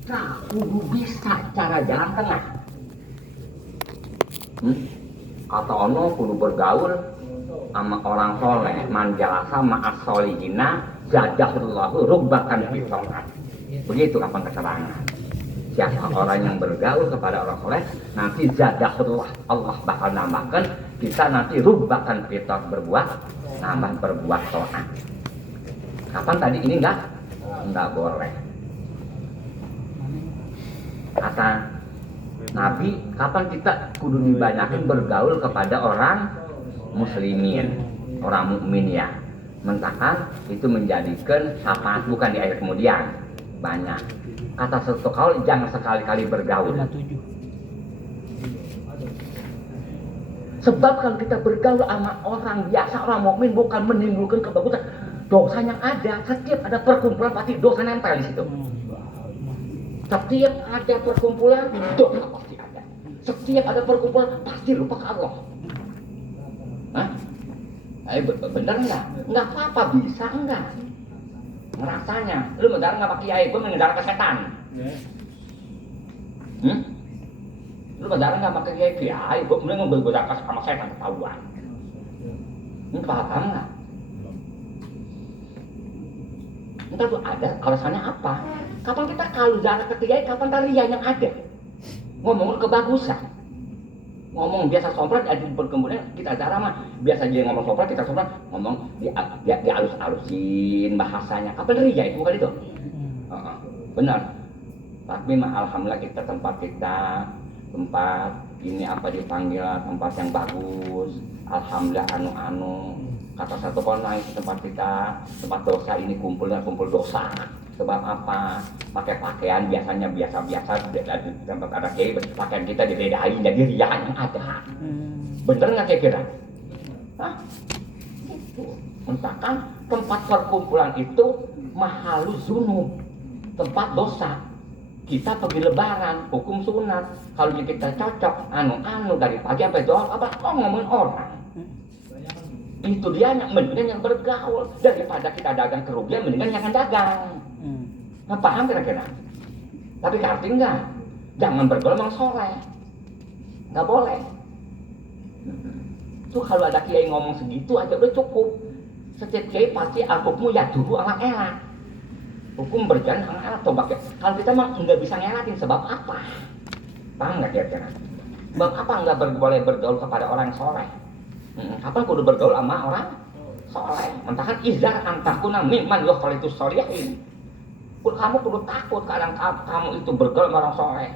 kita kudu bisa cara jalan tengah. Kata ono kudu bergaul sama orang soleh, manjalasa ma'as solihina zadahullahu rubbakan fitorat. Begitu kapan keterangan. Siapa orang yang bergaul kepada orang soleh, nanti zadahullah, Allah bakal nambahkan kita nanti rubbakan fitorat, nambah berbuat to'at. Kapan tadi ini enggak boleh. Kata Nabi, kapan kita kudu dibanyakin bergaul kepada orang muslimin, orang mukmin ya. Mentakan itu menjadikan syafaat bukan di ayat kemudian. Banyak. Kata satu kaul, jangan sekali-kali bergaul. Sebab kalau kita bergaul sama orang biasa, orang mukmin bukan menimbulkan kebagusan. Dosa yang ada, setiap ada perkumpulan pasti dosa nempel di situ. Setiap ada perkumpulan, dosa pasti ada. Setiap ada perkumpulan, pasti lupa ke Allah. Hah? Bener enggak? Enggak apa-apa, bisa enggak? Ngerasanya, lu mengendara enggak pakai kiai, gue mengendara ke setan. Lu mengendara enggak pakai kiai, gue mengendara sama setan ketahuan. Ini paham enggak? Entah tuh ada, alasannya apa? Kapan kita kalau jarak ke kiai, kapan tarian yang ada? Ngomong kebagusan. Ngomong biasa somprat, kemudian kita cara mah biasa dia ngomong somprat, kita somprat ngomong dia halus-halusin bahasanya. Kapan ria itu bukan itu? Benar. Tapi mah alhamdulillah kita tempat ini apa dipanggil tempat yang bagus. Alhamdulillah anu kata satu kon naik ke tempat kita, tempat dosa ini kumpul dosa. Sebab apa? Pakai pakaian biasanya biasa-biasa di tempat ada kiai, pakaian kita dibedain jadi ria yang ada. Bener nggak kira-kira? Hah? Itu. Entahkan tempat perkumpulan itu mahalu zunub, tempat dosa. Kita pergi lebaran, hukum sunat. Kalau kita cocok, anu dari pagi sampai doang, apa? Oh ngomongin orang. Itu dia mendingan yang bergaul daripada kita dagang kerugian, mendingan yang dagang. Nah, paham kira-kira? Tapi ngerti enggak? Jangan bergaul sama soleh. Nggak boleh. Tuh kalau ada kiai ngomong segitu aja udah cukup. Setiap kiai pasti hukummu ya dulu elak. Hukum berjalan elak. Coba kalau kita mah nggak bisa ngelatin sebab apa? Paham nggak kira-kira? Sebab apa nggak boleh bergaul kepada orang soleh? Kapan kudu bergaul sama orang soleh? Mentahkan izar antakuna mimman yukhalitus sholihin. Kamu kudu takut kadang kamu itu bergaul sama orang soleh.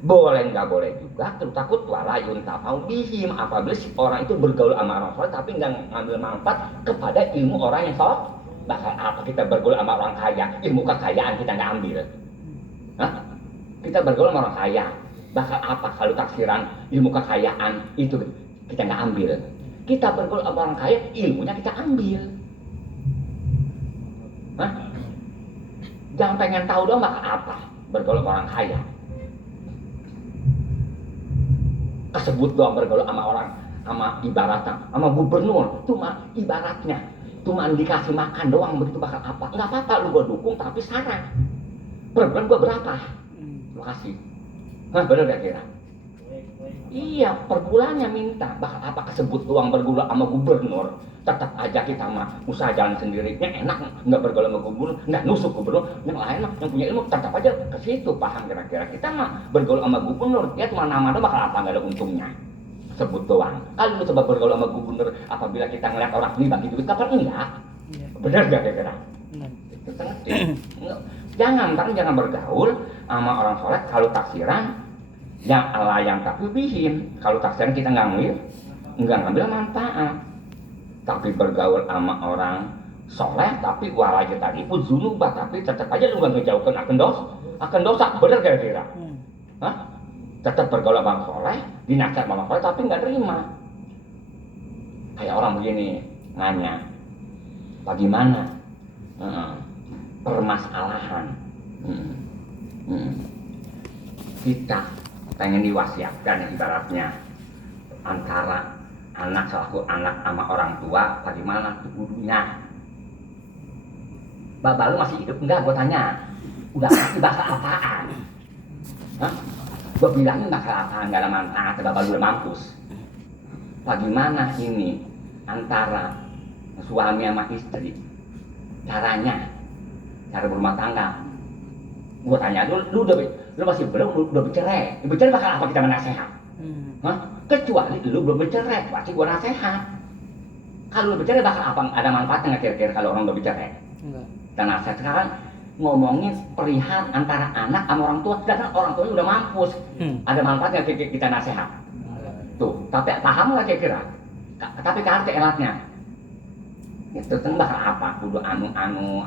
Boleh nggak boleh juga, terus takut walayun tafau bihim apabila si orang itu bergaul sama orang soleh tapi nggak ngambil manfaat kepada ilmu orang yang soleh. Bahkan apa kita bergaul sama orang kaya, ilmu kekayaan kita nggak ambil. Hah? Kita bergaul sama orang kaya, bahkan apa kalau taksiran ilmu kekayaan itu kita nggak ambil. Kita bergaul sama orang kaya, ilmunya kita ambil. Hah? Jangan pengen tahu dong bakal apa bergaul sama orang kaya. Kesebut doang bergaul sama orang, sama ibaratnya, sama gubernur, cuma ibaratnya, cuma dikasih makan doang begitu bakal apa? Nggak apa-apa lu gua dukung tapi syarat. Per bulan gua berapa? Lu kasih. Hah, bener gak kira? Iya, per bulannya minta. Bakal apa kesebut doang bergaul sama gubernur? Tetap aja kita mah usaha jalan sendirinya enak, nggak bergaul sama gubernur, nggak nusuk gubernur. Yang lain mah yang punya ilmu tetap aja ke situ. Paham kira-kira? Kita mah bergaul sama gubernur, ya cuma nama doang bakal apa nggak ada untungnya. Sebut doang. Kalau lu coba bergaul sama gubernur, apabila kita ngeliat orang ini bagi duit, kapan enggak? Benar gak kira-kira? Jangan bergaul sama orang soleh kalau taksiran. Yang Allah yang tak bihin, kalau taksiran kita nggak ngambil manfaat. Tapi bergaul sama orang soleh, tapi walaja tadi pun zunubah, tapi tetap aja lu nggak ngejauhkan akan dosa, bener kira-kira? Hah? Tetap bergaul sama orang soleh, dinasihat sama orang soleh, tapi nggak terima. Kayak orang begini nanya, bagaimana permasalahan kita pengen diwasiatkan ibaratnya antara anak selaku anak sama orang tua, bagaimana kudunya? Bapak lu masih hidup enggak? Gue tanya. Udah pasti bakal apaan? Hah? Gue bilangin bakal apaan, gak ada manfaat, bakal udah mampus. Bagaimana ini antara suami sama istri, caranya, cara berumah tangga? Gue tanya, lu masih belum, lu udah bercerai. Bercerai bakal apa kita menasehat? Hah? Kecuali lu belum bercerai, pasti gue nasehat. Kalau lu bercerai bakal apa? Ada manfaatnya nggak kira-kira kalau orang udah bercerai? Enggak. Dan nasihat sekarang ngomongin perihal antara anak sama orang tua, sedangkan orang tuanya udah mampus. Ada manfaatnya kita nasehat? Tuh, tapi paham nggak kira-kira? Tapi kan enaknya. Itu kan bakal apa? Kudu anu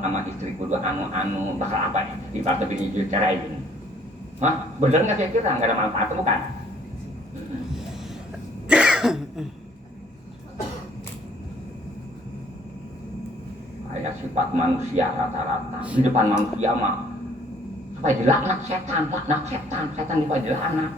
sama istri, kudu anu bakal apa? Ibaratnya bini dicerain. Hah? Bener nggak kira-kira? Nggak ada manfaatnya bukan? Kayak sifat manusia rata-rata di depan manusia mah supaya dilaknat setan supaya dilaknat.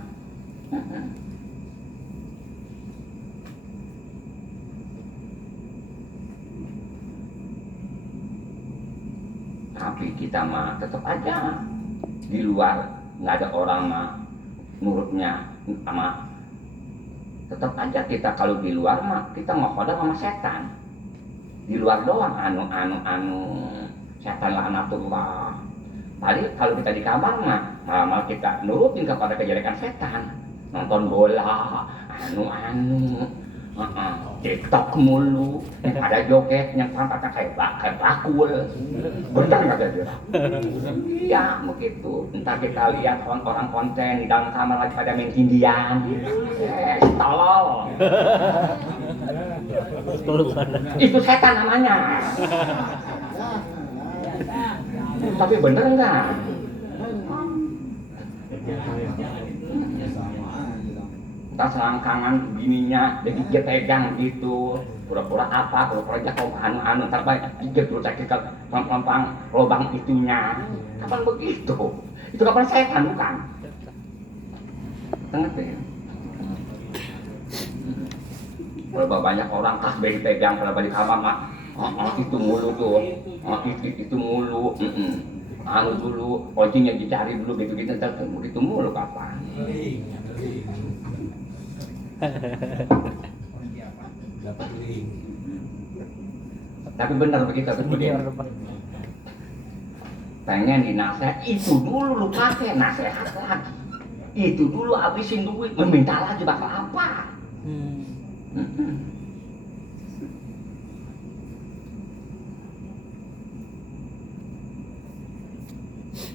Tapi kita mah tetap aja di luar nggak ada orang mah nurutnya sama, tetap aja kita kalau di luar mah kita ngokodam sama setan. Di luar doang anu setan laknatullah. Tadi kalau kita di kamar mah malah kita nurutin kepada kejelekan setan, nonton bola TikTok mulu, ada jogetnya pantatnya kayak bakul. Bener nggak ada? Iya begitu. Entar kita lihat orang konten di dalam kamar lagi pada main Indian. Tolol. Itu setan namanya. Tapi bener nggak? Entah selangkangan bininya dia pegang gitu, pura-pura apa, pura-pura aja kau anu ntar dia dulu cek ke pelan-pelan lubang itunya. Kapan begitu? Itu kapan setan bukan? Ngerti? Berapa banyak orang tasbih pegang kalau di kamar mah, itu mulu tuh, itu mulu, anu dulu, kuncinya dicari dulu gitu-gitu, ntar itu mulu kapan? Tapi benar begitu kemudian pengen dinasehat itu dulu lu pakai nasehat lagi, itu dulu habisin duit meminta lagi bakal apa?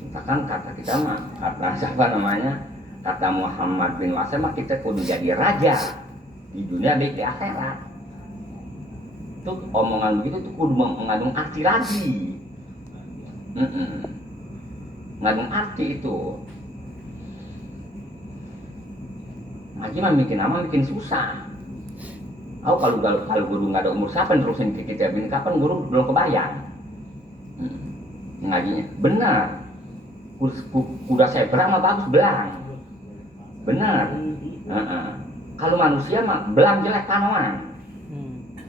Misalkan kata kita mah kata siapa namanya? Kata Muhammad bin Wasim mah kita kudu jadi raja di dunia baik di akhirat. Itu omongan begitu tuh kudu mengandung arti lagi. Mengandung arti itu. Ngaji mah bikin nama bikin susah. Kalau guru nggak ada umur siapa nerusin kita bin kapan guru belum kebayang. Ngajinya benar. Kuda zebra mah bagus belang. Benar. Kalau manusia mah belang jelek panoan.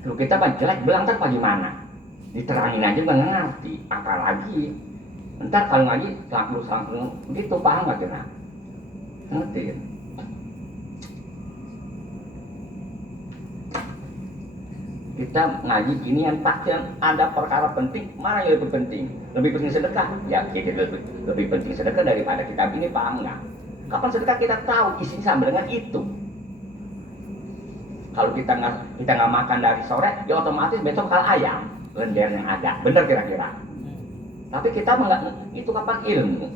Kalau kita mah jelek belang ntar bagaimana? Diterangin aja nggak ngerti. Apalagi ntar kalau ngaji selangkung gitu paham nggak kira? Ngerti? Kita ngaji gini yang pasti ada perkara penting, mana yang lebih penting? Lebih penting sedekah? Ya, lebih penting sedekah daripada kitab ini, paham nggak? Kapan sedekah kita tahu isinya sama dengan itu. Kalau kita nggak makan dari sore, ya otomatis besok bakal ayam lendir yang ada, bener kira-kira. Tapi kita nggak, itu kapan ilmu?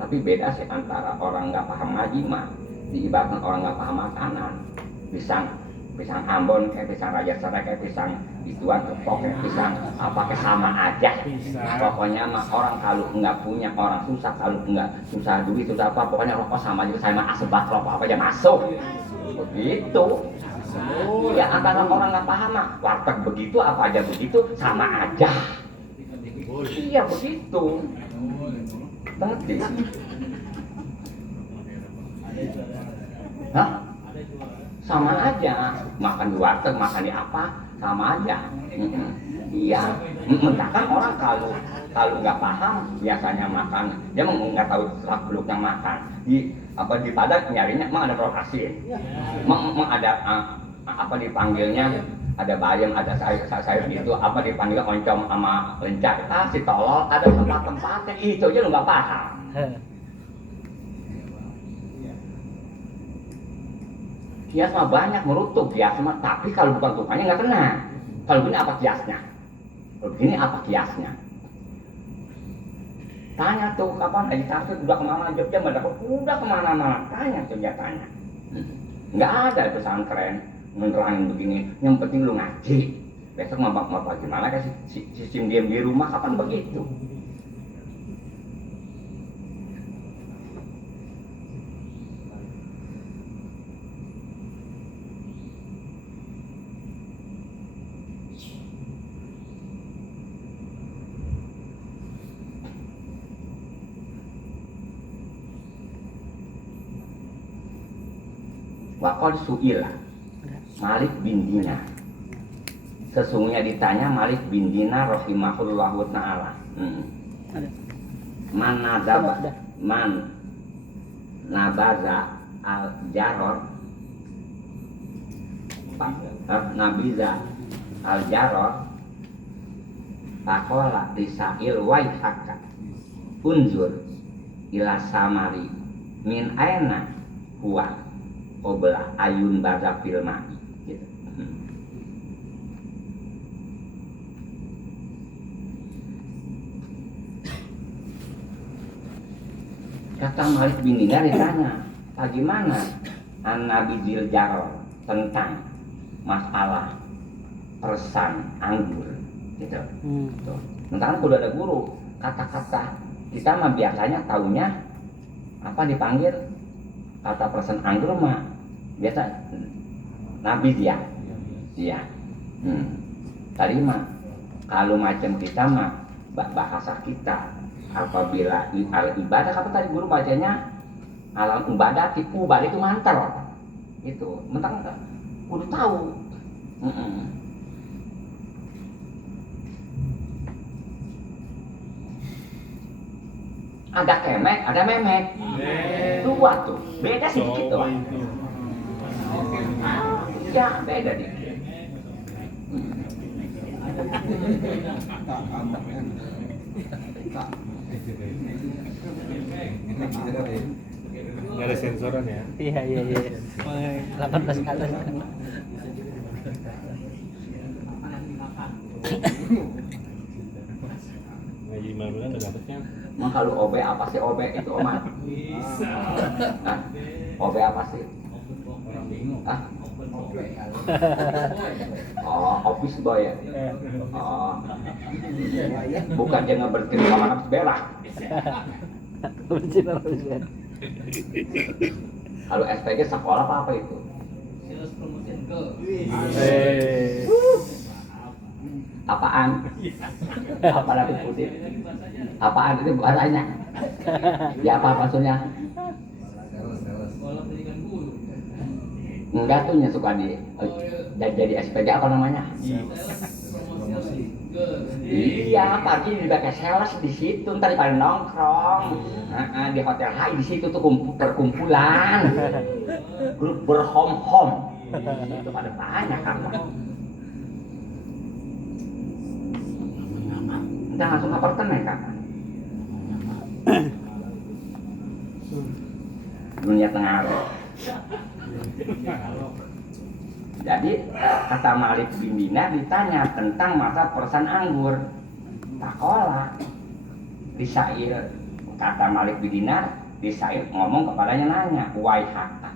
Tapi beda sih antara orang nggak paham ngaji mah, diibaratkan orang nggak paham makanan, pisang Ambon kayak pisang Raja Serai kayak pisang ituan kepok kayak pisang apa kayak sama aja. Pokoknya mah orang kalau nggak punya, orang susah kalau nggak susah duit susah apa, pokoknya rokok sama aja saya mah asbak rokok apa aja masuk begitu. Ya antara orang nggak paham mah warteg begitu apa aja begitu sama aja. Iya begitu. Ngerti? Hah? Sama aja, makan di warteg, makan di apa, sama aja. Iya, kan orang kalau nggak paham biasanya makan, dia nggak tahu selak beluknya makan. Di Padang nyarinya emang ada telur asin, emang ada apa dipanggilnya, ada bayam, ada sayur gitu, apa dipanggil oncom sama lenca, si tolol ada tempat-tempatnya, itu aja lu nggak paham. Kias mah banyak merutuk kias mah, tapi kalau bukan tukangnya nggak kena. Kalau begini apa kiasnya? Kalau begini apa kiasnya? Tanya tuh kapan lagi tafsir udah kemana Jogja, udah kemana-mana, tanya tuh dia tanya. Nggak ada pesantren menerangin begini, yang penting lu ngaji. Besok mau gimana kan sistem diam di rumah, kapan begitu? Wakil su'ila Malik bin Dinar. Sesungguhnya ditanya Malik bin Dinar rahimahullahu ta'ala, man nabaza al-jaror nabiza al-jaror takola risail waihaka unzur ila samari min aina huwa qobla ayun baza filma gitu. Kata Malik bin Dinar ditanya, bagaimana An-Nabi Ziljaror tentang masalah persan anggur gitu. Tuh. Sementara udah ada guru, kata-kata kita mah biasanya taunya apa dipanggil kata persan anggur mah biasa Nabi dia. Iya. Tadi mah kalau macam kita mah bahasa kita apabila ibadah apa tadi guru bacanya alam ibadah tipu balik itu mantel itu mentang udah tahu. Ada kemek ada memek dua tuh beda sedikit doang. Ya beda dikit. Nggak ada sensoran ya? Iya. 18 kali. Ngaji malam ada dapetnya? Emang kalau OB apa sih OB itu Omar? Nah, OB apa sih? Orang bingung. Oh, office boy ya? Oh, bukan jangan berterima sama nafsu berak. Kalau SPG sekolah apa itu? Apaan? Apa lagi putih? Apaan itu bahasanya? Ya apa maksudnya? Enggak tuh yang suka jadi SPG apa namanya? Iya, pagi juga kayak sales di situ, ntar pada nongkrong di hotel high di situ tuh perkumpulan, grup berhom-hom, itu pada banyak kan. Kita langsung apartemen kan? Dunia tengah. Jadi kata Malik bin Dinar ditanya tentang masa persan anggur. Takola Risail, kata Malik bin Dinar, Risail ngomong kepadanya nanya, waihaka,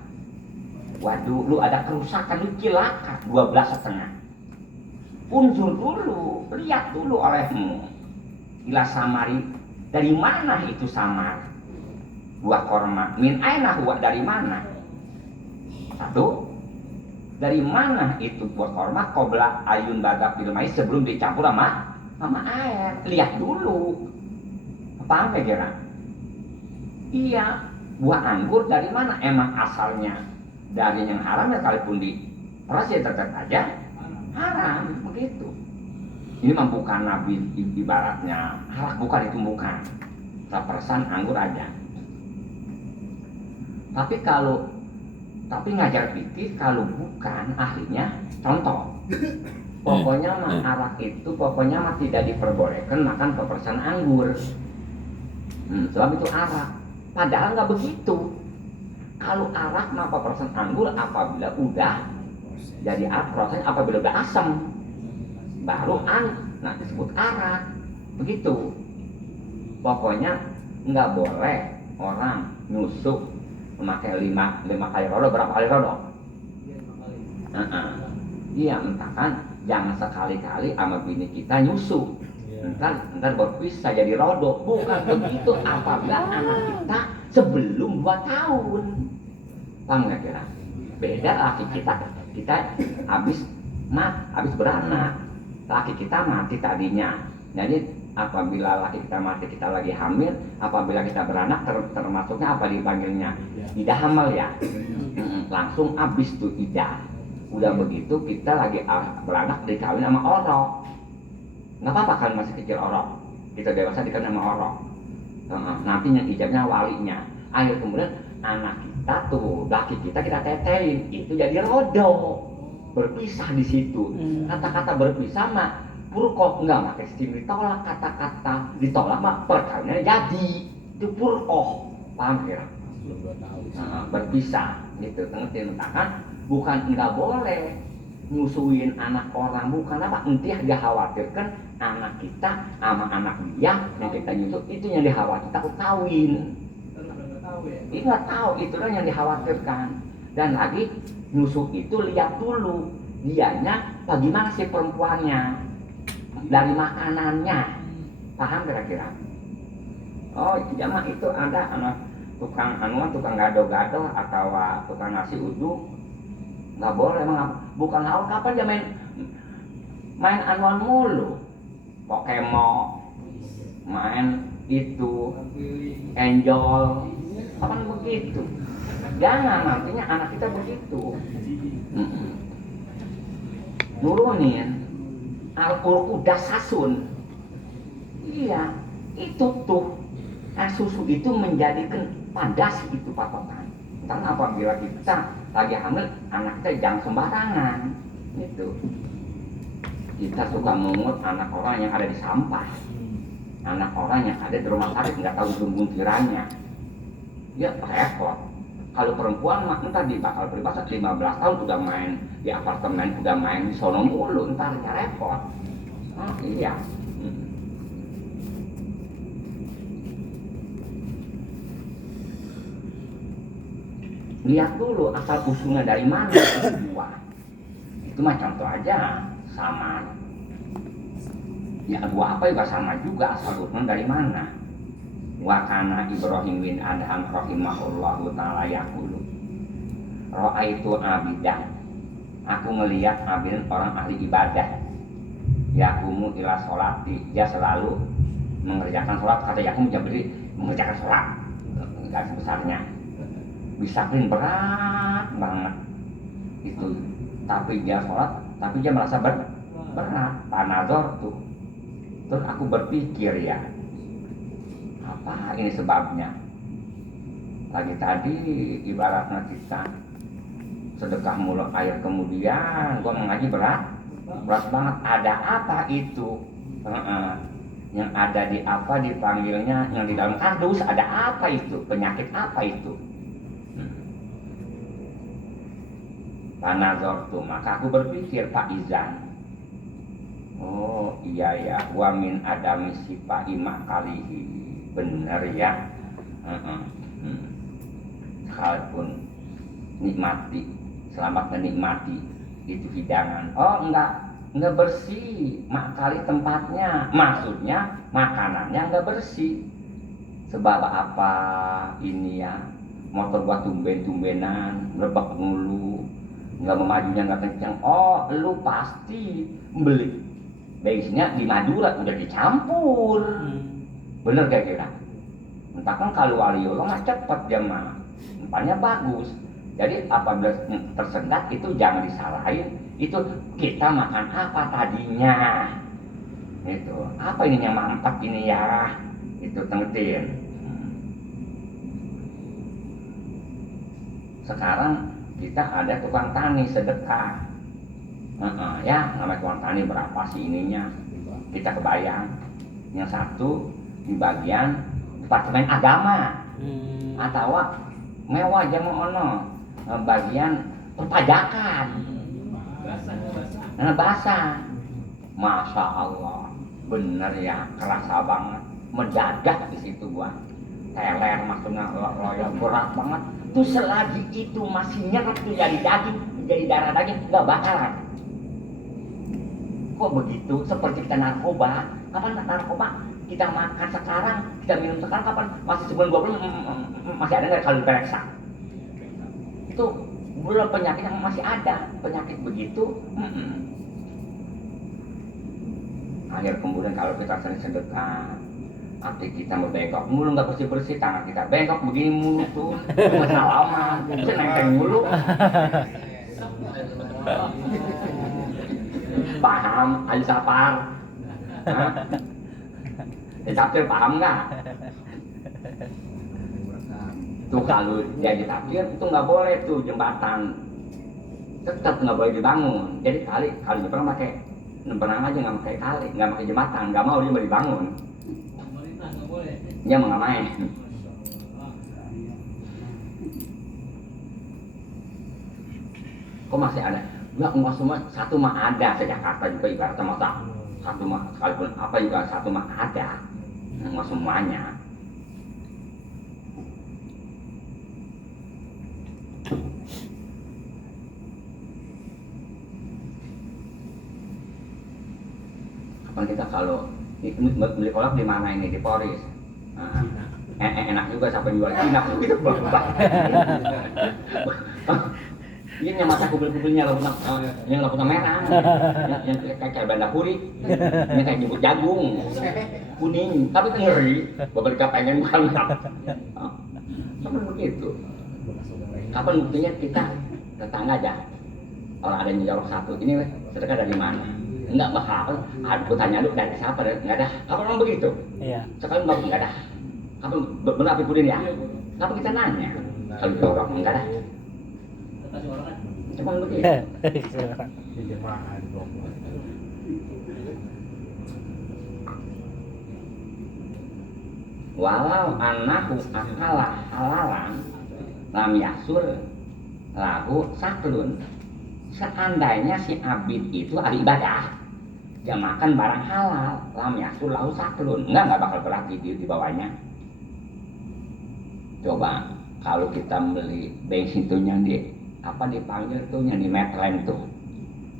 waduh lu ada kerusakan, lu cilaka 12,5. Unzur dulu, lihat dulu olehmu. Ila samari, dari mana itu samar? Buah korma, min aina huwa, dari mana? Satu, dari mana itu buah korma qobla ayun baga filmai, sebelum dicampur sama air. Lihat dulu. Apa kira? Iya, buah anggur dari mana? Emang asalnya dari yang haram ya, kalaupun diperas ya tetap aja haram begitu. Ini mah bukan nabi ibaratnya arak, bukan, itu bukan. Sepersan anggur aja. Tapi ngajar fikih kalau bukan ahlinya, contoh. Pokoknya mah arak itu pokoknya mah tidak diperbolehkan makan pepersan anggur. Sebab itu arak. Padahal nggak begitu. Kalau arak mah pepersan anggur apabila udah jadi prosesnya apabila udah asam baru nah disebut arak. Begitu. Pokoknya nggak boleh orang nyusuk memakai 5 kali rodok. Berapa kali rodok? Iya, misalkan jangan sekali-kali sama bini kita nyusuk. Ntar berpisah jadi rodok. Bukan begitu apabila anak kita sebelum 2 tahun. Paham nggak kira? Beda laki kita habis beranak. Laki kita mati tadinya. Jadi apabila laki kita mati, kita lagi hamil. Apabila kita beranak, termasuknya apa dipanggilnya? Idah hamil ya. Langsung habis tuh idah. Udah begitu kita lagi beranak dikawin sama orok. Nggak apa-apa kan masih kecil orok. Kita dewasa dikawin sama orok. Nanti yang ijabnya walinya. Akhir kemudian anak kita tuh, laki kita tetein, itu jadi rodok. Berpisah di situ. Kata-kata berpisah mah purkoh, enggak pakai stim ditolak, kata-kata ditolak mah perkawinannya jadi. Itu purkoh. Paham kira? Berpisah gitu. Misalkan bukan enggak boleh nyusuin anak orang, bukan apa, entah dia khawatirkan anak kita sama anak dia yang kita nyusu itu yang dikhawatirkan takut kawin. Itu nggak tahu, itulah yang dikhawatirkan. Dan lagi nyusu itu lihat dulu dianya bagaimana sih perempuannya dari makanannya, paham kira-kira? Oh jamaah itu ada anak tukang gado-gado atau tukang nasi uduk. Nggak boleh, emang bukan laut. Kapan dia main anuan mulu, Pokemon, main itu enjol, kapan begitu? Jangan, nantinya anak kita begitu. Nurunin Al-Qur'an dasasun. Iya, itu tuh susu itu menjadikan padas itu patokan. Karena apabila kita lagi hamil, anak kita jangan sembarangan. Itu kita suka mengut anak orang yang ada di sampah, anak orang yang ada di rumah sakit nggak tahu buntirannya. Ya repot. Kalau perempuan mah entar bakal peribahasa 15 tahun udah main di apartemen, udah main di sono mulu, entar ya repot. Iya. Lihat dulu asal usulnya dari mana itu buah. Itu mah contoh aja, sama. Ya buah apa juga sama juga, asal usulnya dari mana. Wa kana Ibrahim bin Adham rahimahullahu ta'ala yaqulu. Ra'aitu abidan. Aku ngelihat abidan orang ahli ibadah. Yaqumu ila sholati, dia selalu mengerjakan sholat. Kata yakum jadi mengerjakan sholat. Garis besarnya. Bisa berat banget itu, tapi dia sholat, tapi dia merasa berat. Panazor tuh. Terus aku berpikir ya, apa ini sebabnya? Lagi tadi ibaratnya kita sedekah mulut air, kemudian gua mengaji berat banget. Ada apa itu? Yang ada di apa dipanggilnya, yang di dalam kardus ada apa itu? Penyakit apa itu? Panazor tuh, maka aku berpikir Pak Izan. Oh iya ya, wa min adami sifa imak kalihi. Bener ya. Sekalipun nikmati, selamat menikmati itu hidangan. Oh enggak bersih mak kali tempatnya. Maksudnya makanannya enggak bersih. Sebab apa ini ya? Motor gua tumben-tumbenan, lebak mulu. Nggak memajunya nggak kencang. Oh lu pasti beli bensinnya di Madura udah dicampur. Bener gak kira? Entah kan kalau Waliullah mah cepet dia mah, tempatnya bagus. Jadi apabila tersendat itu jangan disalahin Itu kita makan apa tadinya? Itu apa ini yang mantap ini ya? Itu tengetin. Sekarang kita ada tukang tani sedekah. Ya namanya tukang tani berapa sih ininya? Kita kebayang. Yang satu di bagian departemen agama, atau mewah jangan ono bagian perpajakan. Bahasa, masya Allah, bener ya, kerasa banget, mendadak di situ gua, teler maksudnya loyal berat banget. Tuh selagi itu masih nyerap tuh jadi daging, jadi darah daging, nggak bakalan. Kok begitu? Seperti kita narkoba. Kapan narkoba kita makan sekarang, kita minum sekarang, kapan masih sebulan 2 bulan masih ada nggak kalau diperiksa? Itu belum penyakit yang masih ada, penyakit begitu. Akhir kemudian kalau kita sering sedekah, hati kita membengkok, mulu nggak bersih-bersih, tangan kita bengkok begini mulu tuh, salaman, nengkeng mulu. Paham, ayo sapar. Ditafsir paham nggak? Tuh kalau dia ditafsir itu nggak boleh tuh jembatan, tetap nggak boleh dibangun. Jadi kali pernah pakai benang aja nggak pakai kali, nggak pakai jembatan, nggak mau dia mau dibangun. Dia mau nggak main. Kok masih ada? Nggak semua, satu mah ada. Jakarta juga ibaratnya masa satu mah sekalipun apa juga satu mah ada. Nggak semuanya. Kapan kita kalau beli kolak di mana ini, di Poris? Enak juga sampai jual Cina gitu bapak. Ini yang mata kubel-kubelnya yang laputan merah, yang kayak banda kulit, ini kayak nyebut jagung, kuning, tapi kan ngeri, beberapa pengen banget. Sampai begitu. Kapan buktinya kita tetangga aja, orang ada yang jorok satu, ini sedekah dari mana? Enggak bakal, aku tanya lu dari siapa? Enggak ada. Kapan orang begitu? Iya. Sekarang enggak ada. Kapan benar api pudin ya? Kapan kita nanya? Kalau jorok enggak ada. Cuma begitu. Walau annahu akala halalan lam yasul lahu saklun. Seandainya si abid itu ahli ibadah, dia makan barang halal, lam yasul lahu saklun, enggak bakal berarti di bawahnya. Coba kalau kita beli bensin tuh yang di apa dipanggil tuh yang di Medland tuh,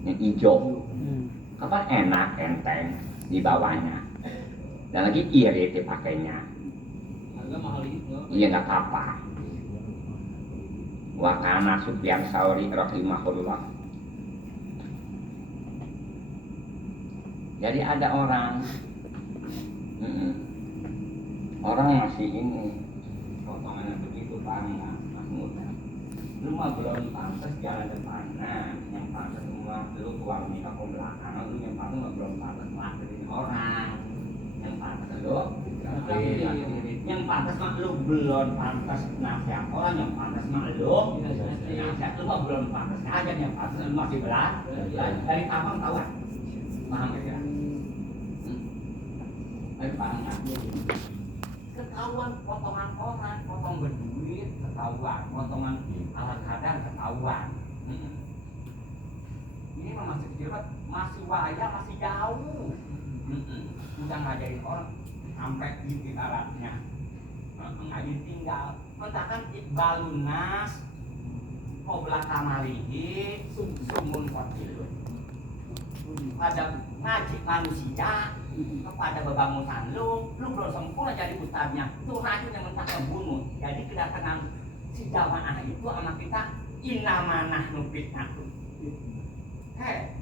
yang hijau, apa enak enteng di bawahnya, dan lagi irit dipakainya. Iya nggak apa-apa. Wa kana Sufyan Tsauri rahimahullah. Jadi ada orang masih ini potongannya begitu bangga, mas muda. Lu mah belum pantas jalan depan. Nah, yang pantas semua lu tuang nikah ke belakang, lu yang pantas mah belum pantas ngelakuin orang. Yang pantas lu, yang pantas mah lu belum pantas nasihat orang, yang pantas mah lu nasihat lu mah belum pantas aja, yang pantas lu masih berat. Dari kapan tahu? Paham ya? Paham nggak? Ketahuan potongan orang, potong berduit, ketahuan, potongan alat kadang ketahuan. Ini mah masih kecil banget, masih waya, masih jauh. Udah ngajarin orang sampai di alatnya, nggak ditinggal. Mentakan Iqbalun Nas, qobla kamalihi, sumun qatilun. Pada ngaji manusia, kepada bebangunan lu belum sempurna jadi ustadznya, tuh racun yang mentak bunuh. Jadi kedatangan si jamaah itu sama kita inamanah nufitnatun.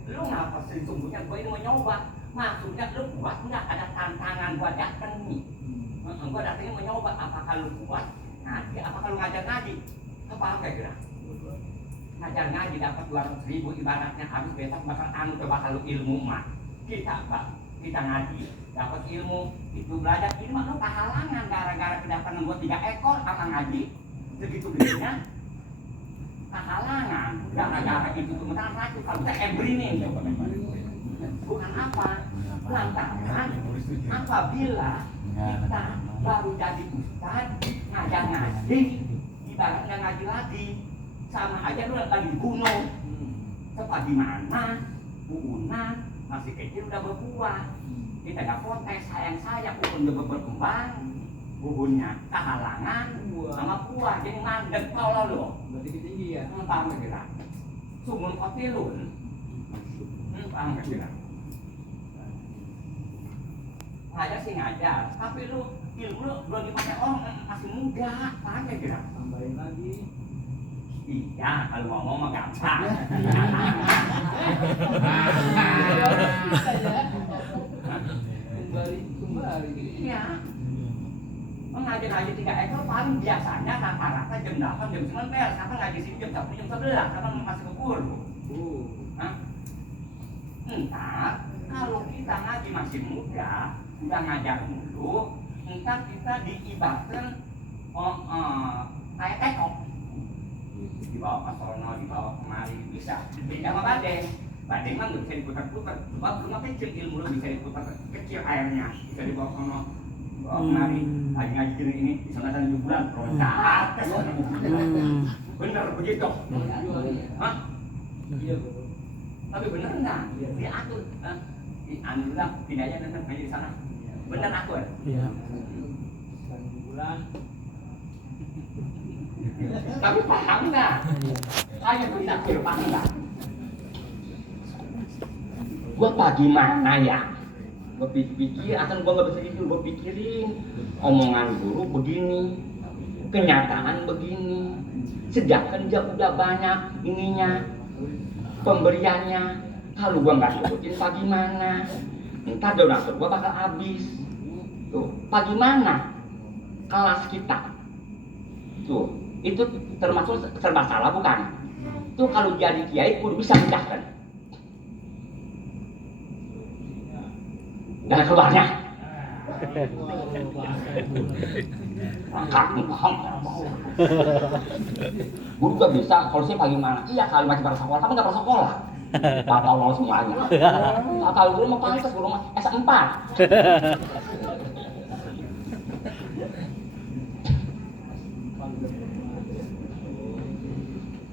Lu ngapa sih sungguhnya gue ini mau nyoba? Maksudnya lu kuat nggak? Ada tantangan gua dateng nih. Gua datengnya mau nyoba, apakah lu kuat? Nanti apakah lu ngajar ngaji? Apa kira? ngajar ngaji dapat 200.000 ibaratnya harus besok bakal anu coba kalau ilmu mah kita ngaji dapat ilmu itu belajar ini mah lu kehalangan gara-gara kedatangan gua 3 ekor sama ngaji segitu gedenya kehalangan gara-gara itu sementara racun kalau kita everything bukan apa lantaran apabila kita baru jadi ustad ngajar ngaji ibaratnya ngaji lagi sama aja lu lagi di gunung tempat di mana buuna masih kecil udah berbuah kita gak protes sayang udah berkembang bubunya kehalangan sama buah jadi mandek tolol lo berarti tinggi ya paham gak kira sumul kotilun paham gak kira ngajar sih ngajar tapi lu ilmu lu belum dipakai orang masih muda paham gak kira tambahin lagi iya kalau ngomong mah gampang kembali iya mengaji 3 ekor paling biasanya rata-rata jam 8 jam 9 beres karena ngaji sini jam 10 jam 11 karena masih ukur entar kalau kita ngaji masih muda udah ngajar dulu entar kita diibaratkan kayak tekok dibawa ke sono dibawa kemari bisa beda sama badeng mah nggak bisa diputar-putar rumah kecil ilmu lo bisa diputar kecil airnya bisa dibawa ke sono dibawa kemari lagi ngaji ini bisa ada 7 bulan loncat ke sono bener begitu hah iya tapi bener enggak diatur anu lah pindahnya nanti ngaji di sana bener atur iya 1 bulan tapi paham nggak? Saya bisa paham nggak? Gua bagaimana ya? Gua pikir akan gua nggak bisa tidur, gua pikirin omongan guru begini, kenyataan begini. Sedangkan dia udah banyak ininya, pemberiannya. Kalau gua nggak sebutin bagaimana? Ntar donatur gua bakal habis. Tuh, bagaimana? Kelas kita. Tuh, itu termasuk serba salah bukan? Itu kalau jadi kiai kudu bisa menjelaskan. Jangan keluarnya. Angkat paham. Guru gak bisa, kalau saya bagaimana? Iya kalau masih pada sekolah, tapi nggak pada sekolah. Bapak Allah semuanya. Kalau dulu mau pantas, guru mah S4.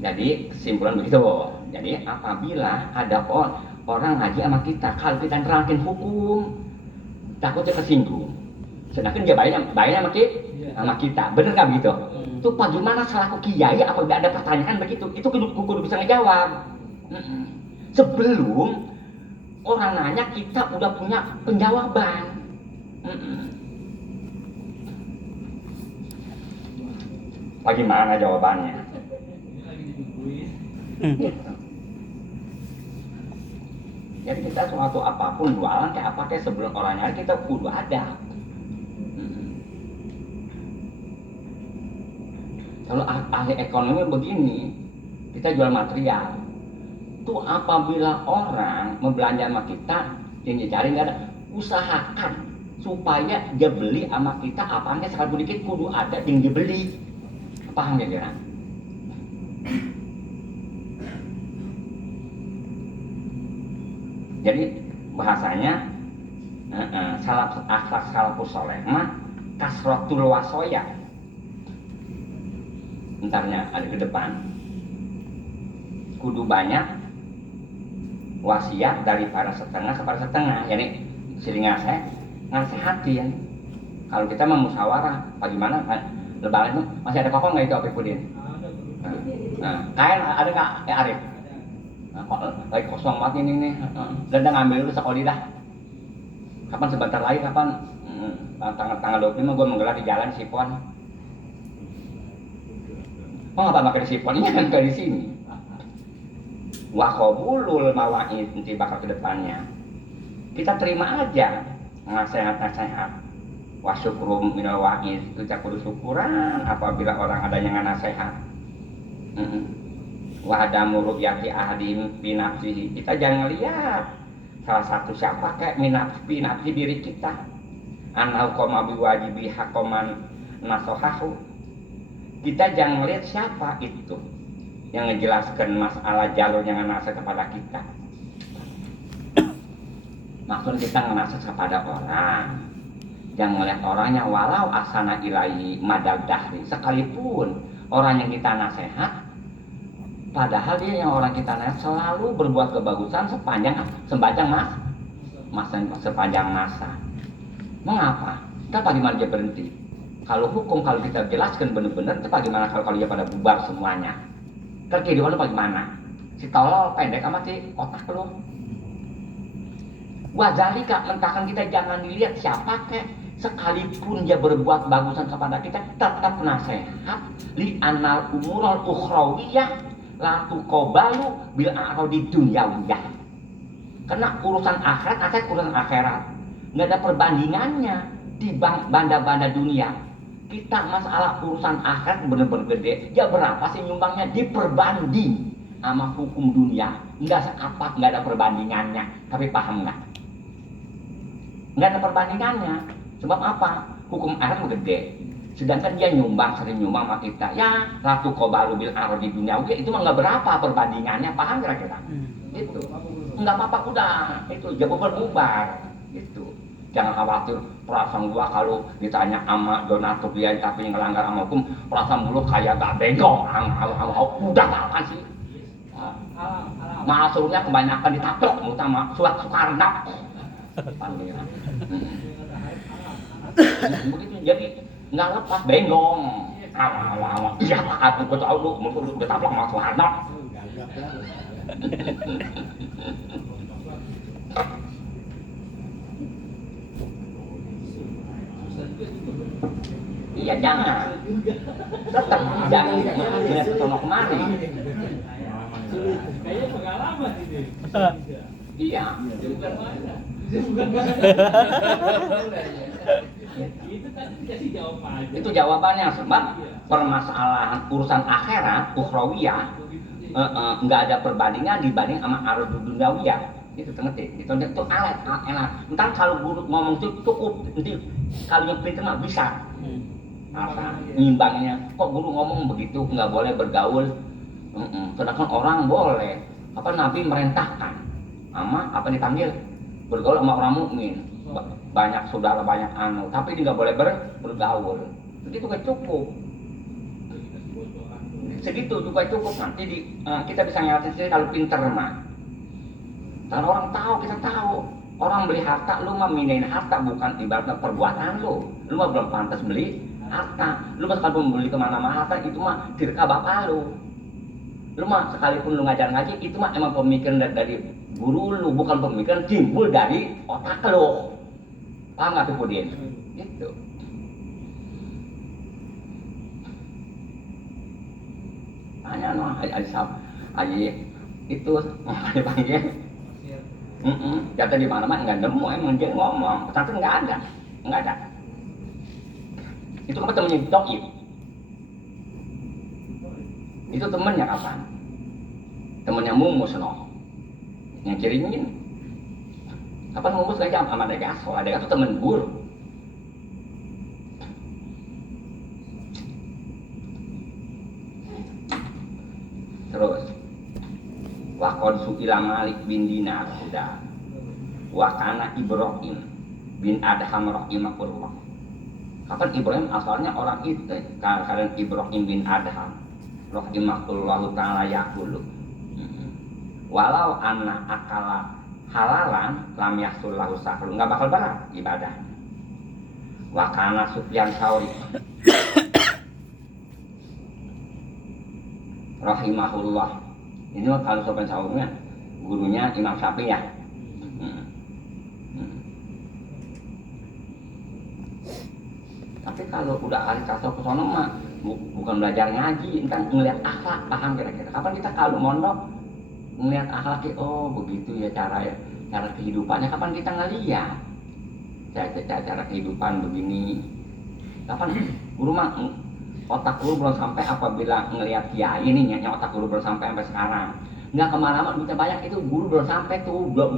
Jadi kesimpulan begitu. Jadi apabila ada orang ngaji sama kita, kalau kita nerangin hukum, takutnya kesinggung. Sedangkan dia bayarnya sama kita, bener nggak begitu? Itu bagaimana selaku kiai apabila ada pertanyaan begitu, itu kudu bisa ngejawab. Sebelum orang nanya kita udah punya penjawaban. Bagaimana jawabannya? Jadi kita suatu apapun jualan kayak apa kayak sebelum orang nyari kita kudu ada. Kalau ahli ekonomi begini, kita jual material. Itu apabila orang membelanja sama kita, yang dicari nggak ada, usahakan supaya dia beli sama kita apanya sekali dikit kudu ada yang dibeli. Paham ya kira? Jadi bahasanya akhlak salafus saleh mah kasratul wasoya. Entarnya ada ke depan. Kudu banyak wasiat daripada setengah kepada setengah. Jadi sering nasihatin. Kalau kita mau musyawarah, bagaimana kan? Lebaran itu masih ada kokong nggak itu Pak Pudin? Nah, kain ada nggak? Arif? Nah, lagi kosong banget ini nih. Dan ngambil dulu sekali dah. Kapan sebentar lagi kapan? Tanggal 25 gue menggelar di jalan Sipon. Oh nggak pakai di Sipon? Ini kan di sini. Wahobulul mawaid nanti bakal ke depannya. Kita terima aja nasihat-nasihat. Wasyukrum minal wa'id, kita kudu syukuran apabila orang ada yang nasihat. wa adamu ru'yati ahadin fi nafsihi. Kita jangan lihat salah satu siapa kayak fi nafsi diri kita. Anau qoma bi wajibi hakoman nasohahu. Kita jangan lihat siapa itu yang menjelaskan masalah jalur yang nasa kepada kita. Maksud kita ngerasa kepada orang. Jangan melihat orangnya walau asana ilahi madal dahri, sekalipun orang yang kita nasihat, padahal dia yang orang kita nasihat selalu berbuat kebagusan sepanjang masa. Mengapa? Kita bagaimana dia berhenti? Kalau hukum, kalau kita jelaskan benar-benar, itu bagaimana kalau dia pada bubar semuanya? Kalau kehidupan lu bagaimana? Si tolol pendek amat sih otak lu. Wazalika, mentahkan kita jangan dilihat siapa kek, sekalipun dia berbuat bagusan kepada kita, tetap nasihat li anal umurul ukhrawiyah la tuqabalu bil a'radi dunyawiyah. Karena urusan akhirat urusan akhirat, nggak ada perbandingannya di banda-banda dunia. Kita masalah urusan akhirat bener-bener gede, ya berapa sih nyumbangnya diperbanding sama hukum dunia, nggak seapa, nggak ada perbandingannya. Tapi paham nggak? Nggak ada perbandingannya. Sebab apa? Hukum akhirat gede. Sedangkan dia sering nyumbang sama kita. Ya, ratu kobalu bil ardi duniawi itu mah nggak berapa perbandingannya. Paham kira-kira? Itu. Nggak apa-apa udah. Itu jago berbubar. Itu. Jangan khawatir perasaan gua kalau ditanya sama donatur dia tapi ngelanggar sama hukum, perasaan gua kayak gak bengong. Udah apa sih? Maksudnya kebanyakan ditaplok sama surat Soekarno. Begitu jadi nggak lepas bengong. Iya aku tahu lu mau ditaplok sama Soekarno. Iya jangan. Tetap jangan lihat kesono kemari. Kayaknya pengalaman ini. Iya. Itu jawabannya, sebab permasalahan urusan akhirat ukhrawiyah nggak ada perbandingan dibanding sama ardu dunyawiyah. Itu ngerti? Itu alat. Entar kalau guru ngomong itu cukup, nanti kalau yang pintar nggak bisa. Apa? Nyimbangnya. Kok guru ngomong begitu nggak boleh bergaul? Sedangkan orang boleh. Apa Nabi merintahkan? Ama apa dipanggil? Bergaul sama orang mukmin. Banyak saudara, banyak anu, tapi dia nggak boleh bergaul. Itu juga cukup. Segitu juga cukup. Nanti kita bisa ngeliatin sendiri kalau pinter mah. Kalau orang tahu, kita tahu. Orang beli harta, lu mah minain harta, bukan ibaratnya perbuatan lu. Lu mah belum pantas beli harta. Lu mah sekalipun beli kemana-mana harta, itu mah tirka bapak lu. Lu mah sekalipun lu ngajar ngaji, itu mah emang pemikiran dari guru lu, bukan pemikiran timbul dari otak lu. Paham gak tuh Pudin? Gitu. Tanya no, Aji itu dipanggil. Kata di mana-mana nggak nemu, emang dia ngomong, pesantren nggak ada. Itu kan temennya Doib. Itu temennya kapan? Temennya Mumus no, yang kirimin. Kapan Mumus ngajak sama Degaso? Degaso temen guru. Terus Wakon Su'ila Malik bin Dinar sudah. Wakana Ibrahim bin Adham rahimahullah. Kapan Ibrahim asalnya orang itu? Kalian Ibrahim bin Adham rahimahullah ta'ala yakulu. Walau anak akala halalan lam yasullahu sahrun, nggak bakal berat ibadah. Wakana Sufyan Tsauri rahimahullah. Ini kalau Sufyan Tsauri gurunya Imam Syafi'i ya. Tapi kalau udah kali kasih ke sono mah bukan belajar ngaji, kan ngelihat akhlak, paham kira-kira. Kapan kita kalau mondok ngelihat akhlak, oh begitu ya cara kehidupannya. Kapan kita ngelihat cara kehidupan begini? Kapan guru mah otak guru belum sampai apabila ngelihat kiai ini yang otak guru belum sampai sekarang. Nggak kemana-mana duitnya banyak itu guru belum sampai tuh belum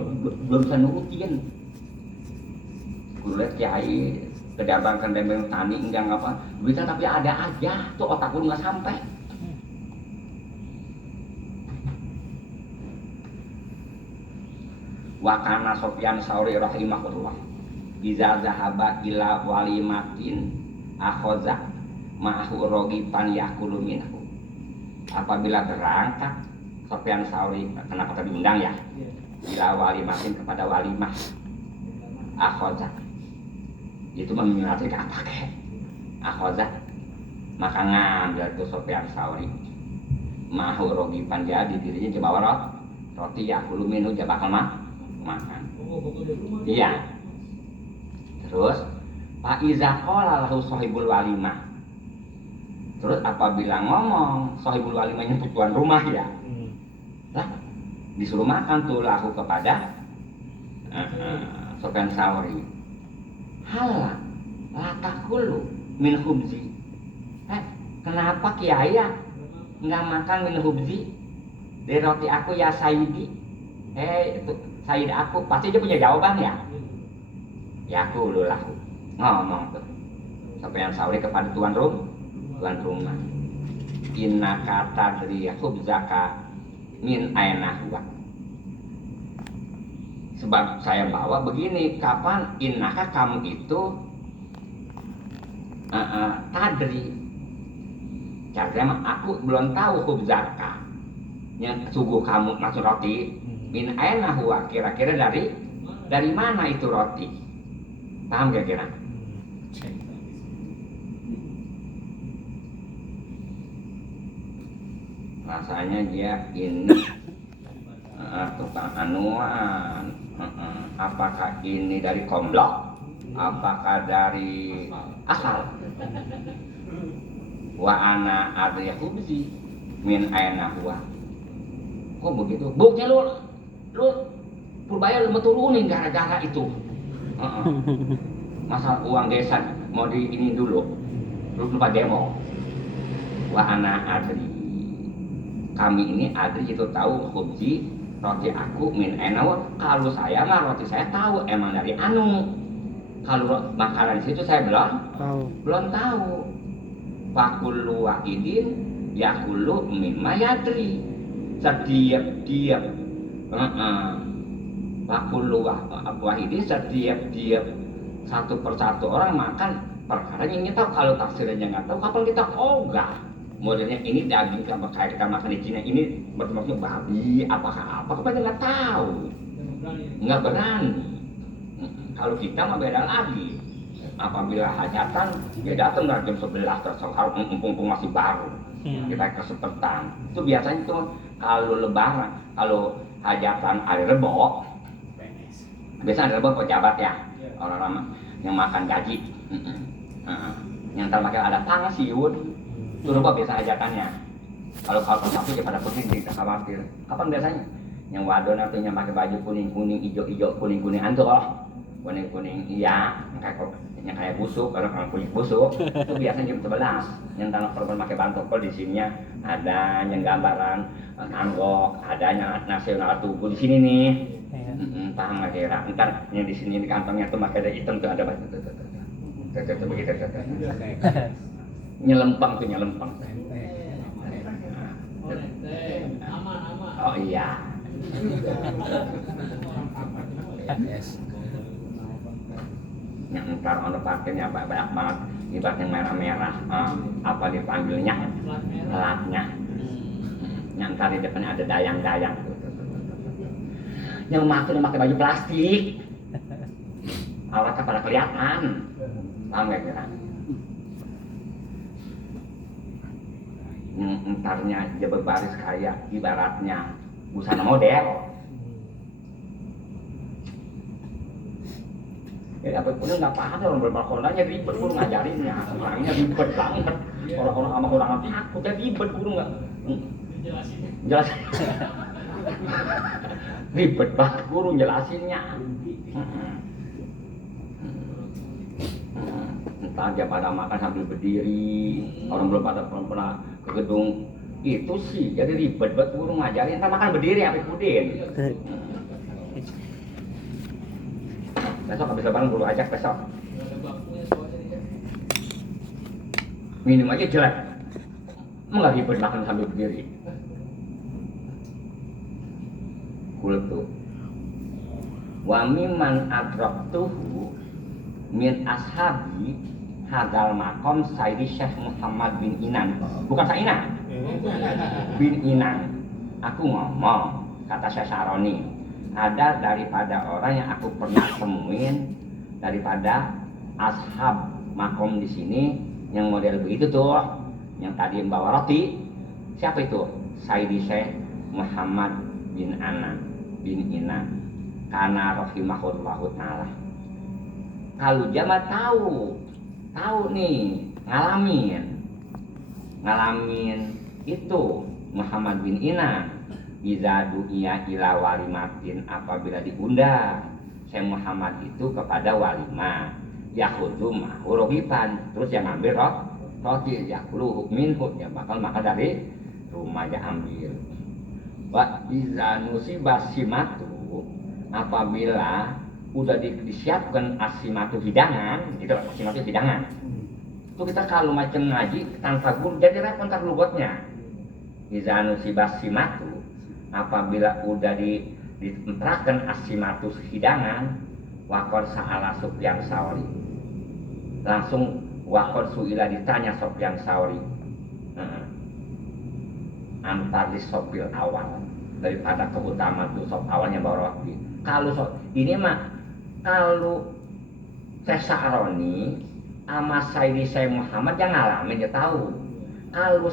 bisa nurutin. Guru lihat kiai kedaban kendembeng tani enggak apa duitnya tapi ada aja tuh otak guru nggak sampai. Wakana Sofyan Sauri rahimahullah iza zahaba ila walimatin akhoza ma'ahu rogipan yakulu minhu. Apabila berangkat Sofyan Sauri, kenapa tadi diundang ya, ila walimatin kepada walimah akhoza itu meminati apa kek akhoza maka ngambil tuh Sofyan Sauri ma'ahu rogipan jadi dirinya coba roti yakulu minhu dia bakal makan. Iya. Terus Pak Iza qala lahu sahibul walimah. Terus apabila ngomong sahibul walimahnya tuan rumah ya. Lah disuruh makan tuh lahu kepada Sofyan Sauri. Hala la takulu min khubzi. Kenapa kiai ya enggak makan min khubzi? Dari roti aku ya Sayyidi. Itu Sayyid aku pasti dia punya jawaban ya. Ya aku lulah ngomong tuh Sofyan Sauri kepada tuan rumah. Inna kata dari khubzaka min aina huwa. Sebab saya bawa begini, kapan innaka kamu itu tadri. Caranya aku belum tahu khubzaka. Yang suguh kamu maksud roti min aina huwa, kira-kira dari mana itu roti? Paham kira-kira? Rasanya dia ini tukang anuan. Apakah ini dari komblok? Apakah dari asal? Wa ana adri khubzi min aina huwa. Kok begitu? Buknya lu Purbaya lu turunin gara-gara itu. Masalah uang desa mau di ini dulu. Lu lupa demo. Wa ana adri. Kami ini adri itu tahu khubzi roti aku min enawa. Kalau saya mah roti saya tahu emang dari anu. Kalau makanan situ saya belum tahu. Fakullu wahidin yakulu mimma yadri. Setiap Fakullu wahidin setiap satu persatu orang makan perkara yang kita tahu. Kalau tafsirnya nggak tahu, kapan kita ogah? Modelnya ini daging sama kayak kita makan di Cina ini berarti babi apakah apa kita nggak tahu, nggak berani. Kalau kita mah beda lagi. Apabila hajatan dia datang dari jam 11 terus mumpung masih baru kita kesepetan. Itu biasanya tuh kalau lebaran, kalau hajatan hari Rebo, biasanya hari Rebo pejabat ya, orang-orang yang makan gaji, yang terpakai ada pensiun, itu Rebo biasa hajatannya. Kalau satu ya pada pusing tidak khawatir. Kapan biasanya? Yang wadon atau yang pakai baju kuning-kuning, hijau-hijau, kuning-kuning antu kuning-kuning iya, yang kayak busuk, kalau kulit busuk itu biasanya jam 11. Yang tanah perempuan pakai bantokol di sininya ada yang gambaran anggok, ada yang nasional tubuh di sini nih. Paham nggak kira? Ntar yang di sini di kantongnya tuh pakai ada hitam tuh ada batu tuh begitu. Nyelempang. Oh iya. Yes. Yang ntar ono pakainya banyak banget, ibarat yang merah-merah, apa dipanggilnya, latnya. Yang ntar di depannya ada dayang-dayang. Yang pakai baju plastik, awalnya pada kelihatan, paham gak kira? Yang entarnya dia berbaris kayak ibaratnya busana model. Ya apa-apa nggak paham orang bermakonanya ribet guru ngajarinnya, orangnya ribet banget. Orang-orang sama orang takut dia ribet guru nggak jelasin. Ribet banget guru jelasinnya. saja pada makan sambil berdiri, orang belum pada pernah ke gedung itu sih jadi ribet buat guru ngajarin, kita makan berdiri apa pudin. Besok habis lebaran guru ajak besok. Minum aja jelek, enggak ribet makan sambil berdiri. Kultu wa mimman adraktuhu min ashabi hadal makom Sayyidi Syekh Muhammad bin Inan, bukan Saina bin Inan. Aku ngomong, kata Syekh Saroni, ada daripada orang yang aku pernah temuin daripada ashab makom di sini yang model begitu tuh, yang tadi membawa roti. Siapa itu? Sayyidi Syekh Muhammad bin Inan karena rahimahullahu ta'ala. Kalau dia mah tahu nih, ngalamin itu Muhammad bin Inan iza du'iya ila walimatin, apabila diundang Syekh Muhammad itu kepada walimah, yakhudhu ma'hu rogipan, terus yang ambil roti, yakuluhu minhu, dia bakal makan dari rumah, dia ambil. Wa iza nusibah simatu, apabila udah disiapkan asimatu hidangan, gitu, asimatu hidangan. Itu kita kalau macam ngaji tanpa guru jadi repot ntar lugotnya. Iza nusibah simatu, apabila udah diterapkan asimatu hidangan, wakor sa'ala Sufyan Sauri, langsung wakor su'ila ditanya Sufyan Sauri, antar di sopil awal, daripada keutamaan tuh sop awalnya bawa roti. Kalau ini mah kalau Syekh Sa'roni sama Sayyidi Syekh Muhammad yang ngalamin dia tahu. Kalau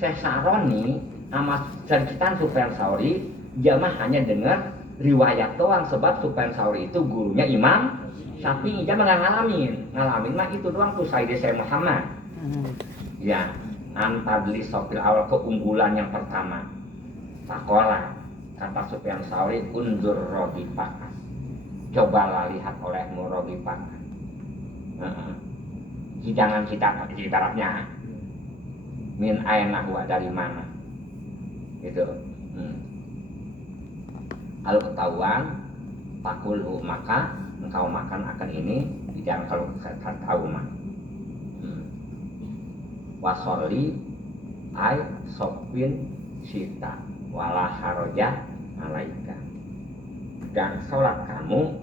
Syekh Sa'roni sama cercitan Sufyan Sauri, dia mah hanya dengar riwayat doang, sebab Sufyan Sauri itu gurunya Imam Syafi'i, dia mah nggak ngalamin mah itu doang tuh Sayyidi Syekh Muhammad. Ya, antadli sopil awal, keunggulan yang pertama. Fakola, kata Sufyan Sauri, undur rogifah, cobalah lihat olehmu rogifah, hidangan kita di baratnya, min aina huwa, dari mana itu. Kalau ketahuan pakulu, maka engkau makan akan ini, jangan kalau tahu mah. Wasoli ay sopin sita wala haroja alaika, dan sholat kamu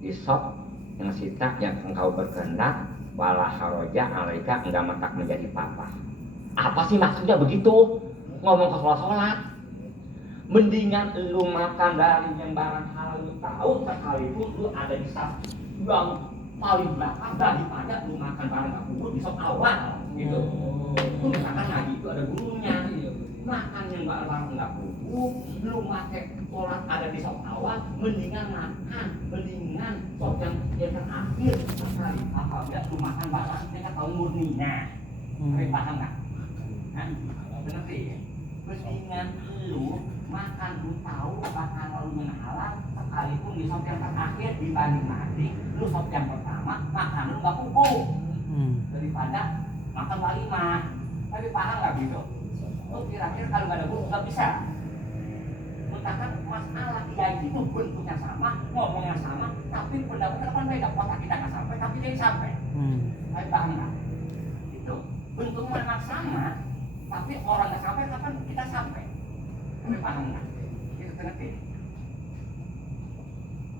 di sop yang sita yang engkau berkehendak, wala haroja alaika, enggak mentak menjadi papa. Apa sih maksudnya begitu? Ngomong ke sholat, mendingan lu makan dari yang barang halal lu tahu, sekalipun lu ada di sop yang paling belakang daripada lu makan barang gak kubur di sop awal gitu. Lu misalkan ngaji itu ada gurunya, makan yang barang gak kubur, lu pakai sholat ada di sop awal, mendingan sop yang terakhir sekali. Apabila lu makan barang yang tahu murninya, paham gak? Bener sih. Mendingan lu makan lu tahu bakal lu halal, sekalipun di sop yang terakhir dibanding nanti lu sop yang pertama makan lu gak kubur, daripada makan walimah. Tapi paham gak gitu? Oh, kira-kira kalau gak ada guru gak bisa. Mengatakan masalah kiai itu bentuknya sama, ngomongnya sama, tapi pendapatnya kan beda. Otak kita gak sampai, tapi dia sampai. Tapi paham gak? Itu bentuknya sama, tapi orang gak sampai, kapan kita sampai. Tapi paham gak? Itu ngerti.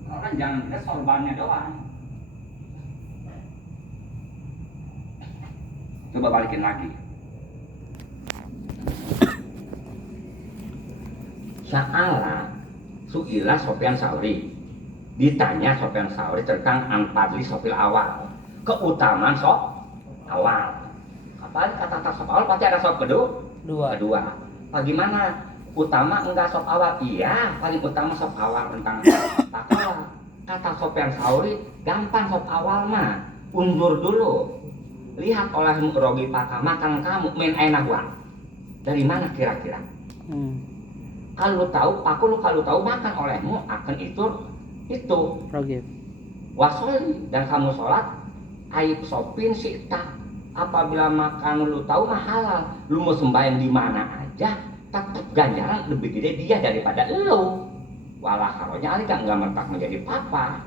Orang jangan kita sorbannya doang. Coba balikin lagi. Sa'ala su'ila Sufyan Sauri, ditanya Sufyan Sauri tentang anpadli sopil awal, keutamaan sop awal. Apa kata sop awal pasti ada sop kedua. Bagaimana? Utama enggak sop awal? Iya, paling utama sop awal tentang takwa. Kata Sufyan Sauri, gampang sop awal mah, undur dulu. Lihat oleh rogi paka, makan kamu main enak buat. Dari mana kira-kira? Kalau tahu, kalau tahu makan olehmu akan itu. Rogib. Wasoli, dan kamu sholat aib sopin sih tak. Apabila makan lu tahu mah halal, lu mau sembahyang di mana aja, tetap ganjaran lebih gede dia daripada lu. Walah karonya alika enggak mentak menjadi papa,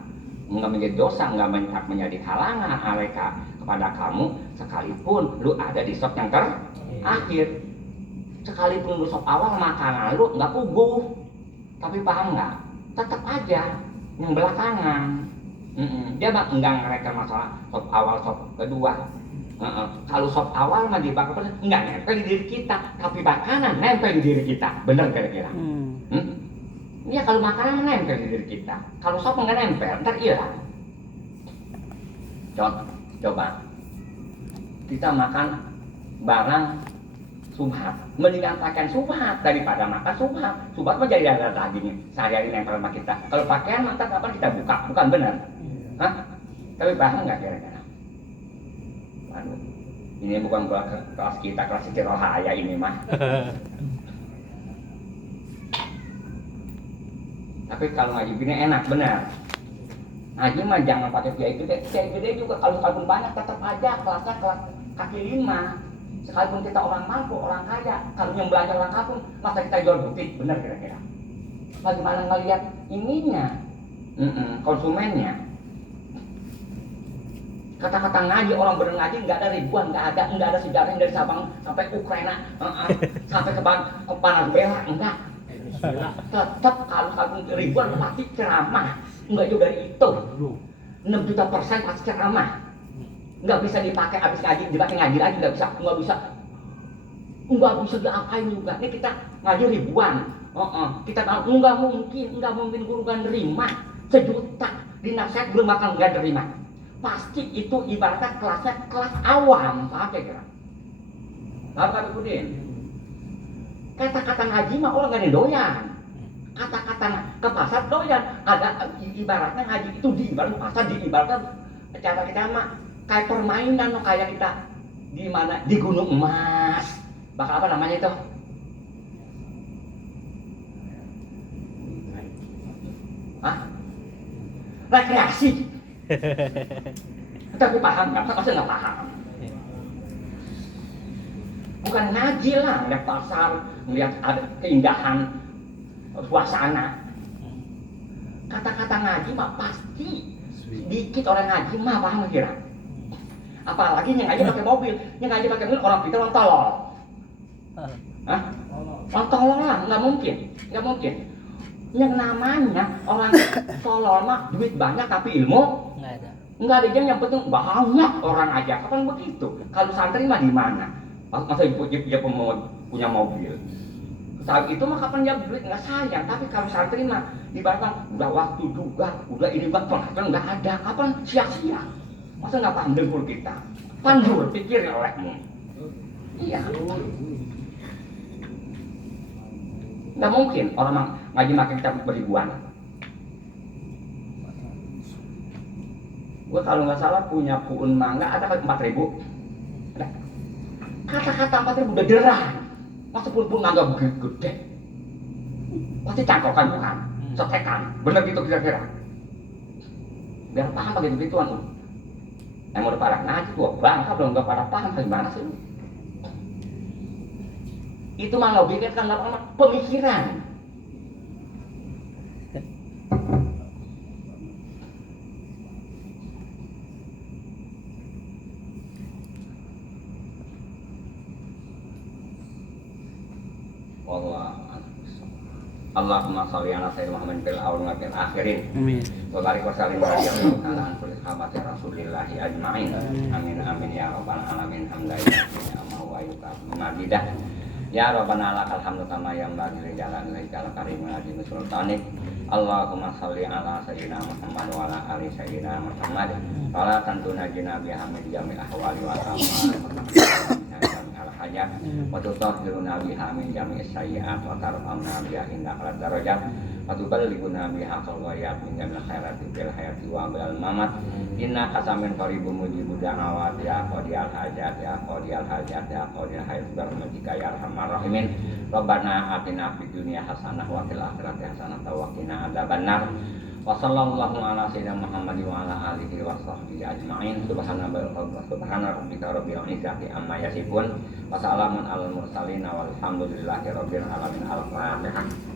enggak menjadi dosa, enggak mentak menjadi halangan alika kepada kamu, sekalipun lu ada di sop yang terakhir. Sekalipun lu sop awal makanan lu enggak puguh, tapi paham enggak? Tetap aja yang belakangan. Dia mah enggak ngereken masalah sop awal sop kedua. Kalau sop awal mah dibakar enggak nempel di diri kita, tapi makanan nempel di diri kita, bener kira-kira. Iya kalau makanan mah nempel di diri kita, kalau sop enggak nempel, ntar hilang. Coba kita makan barang subhat, mendingan pakaian subhat daripada makan subhat. Subhat mah jadi ada dagingnya, sehari-hari nempel sama kita. Kalau pakaian mah kapan kita buka, bukan bener? Hah? Tapi paham nggak kira-kira? Aduh, ini bukan kelas kita, kelas Siti Rohaya ini mah. Tapi kalau ngaji gini enak, benar. Ngaji mah jangan pakai kiai gede. Kiai gede juga kalau sekalipun banyak tetap aja kelasnya kelas kaki 5. Sekalipun kita orang mampu, orang kaya, kalau yang belanja orang kampung, masa kita jual butik, benar kira-kira. Bagaimana ngelihat ininya, konsumennya. Kata-kata ngaji, orang bener ngaji nggak ada ribuan, nggak ada sejarah yang dari Sabang sampai Ukraina, sampai ke Panambela, enggak. Tetap kalau ribuan pasti ceramah, nggak jauh dari itu. 6 juta persen pasti ceramah, nggak bisa dipakai habis ngaji, dipakai ngaji lagi nggak bisa diapain juga. Ini kita ngaji ribuan, kita tahu nggak mungkin guru nggak nerima 1 juta dinasihat belum bakal nggak nerima. Pasti itu ibaratnya kelasnya kelas awam, paham kira? Paham kan Budin? Kata-kata ngaji mah orang gak doyan. Kata-kata ke pasar doyan. Ada ibaratnya ngaji itu di ibarat pasar, di ibaratnya cara kita mah kayak permainan, kayak kita di mana di Gunung Emas. Bakal apa namanya itu? Hah? Rekreasi. Tapi paham nggak? Masa nggak paham? Bukan ngaji lah, ngeliat pasar, ngeliat ada keindahan suasana. Kata-kata ngaji mah pasti dikit orang ngaji mah paham kira. Apalagi yang ngaji pakai mobil, yang ngaji pakai mobil orang pintar orang tolol. Hah? Orang tolol lah, nggak mungkin. Yang namanya orang tolol mah duit banyak tapi ilmu nggak ada yang penting banyak orang aja. Kapan begitu? Kalau santri mah di mana? Masa dia punya mobil? Saat itu mah kapan dia duit nggak sayang. Tapi kalau santri mah ibaratnya udah waktu juga, udah ini bang penghasilan nggak ada. Kapan sia-sia? Masa nggak paham dengkul kita? Panjur pikir ya olehmu. Iya. Nggak mungkin orang ngaji makin kita beribuan. Gue kalau nggak salah punya puun mangga ada kali 4.000. Kata-kata 4.000 udah derah. Masa puun mangga begitu gede? Pasti cangkokan bukan? Setekan. Bener gitu kira-kira. Biar paham begitu begituan. Yang udah pada ngaji tua bangka belum nggak pada paham gimana sih lu? Itu mah logika kan pemikiran. Allahumma sholli ala sayyidina Muhammad fil awwalin wa fil akhirin. Amin. Wa barik wa sallim ala sayyidina Rasulillah ajma'in. Amin amin ya rabbal alamin. Hamdalillah ya wa yuqabidah. Ya rabbana lakal hamdu kama yanbaghi li jalali wajhikal karim wa azimi sultanik. Allahumma sholli ala sayyidina Muhammad wa ala ali sayyidina Muhammad. Wala tantuna jinabiha min jami' ahwali wa hajat wa tutahhiruna biha min jami'is sayyi'at wa tarhamna biha indaka darajat wa tuballighuna biha qawiyat min jamil khairati fil hayati wa bil mamat innaka samin qaribun mujibud da'awat ya qadiyal hajat ya qadiyal hajat ya qadiyal hayat birahmatika ya arhamar rahimin rabbana atina fid dunya hasanah wa fil akhirati hasanah wa qina adzabannar Wa sallallahu ala sayyidina Muhammad wa ala alihi wa sahbihi ajma'in. Subhana rabbika rabbil izzati amma yasifun. Wa salamun alal mursalin walhamdulillahi rabbil alamin. Al-Fatihah.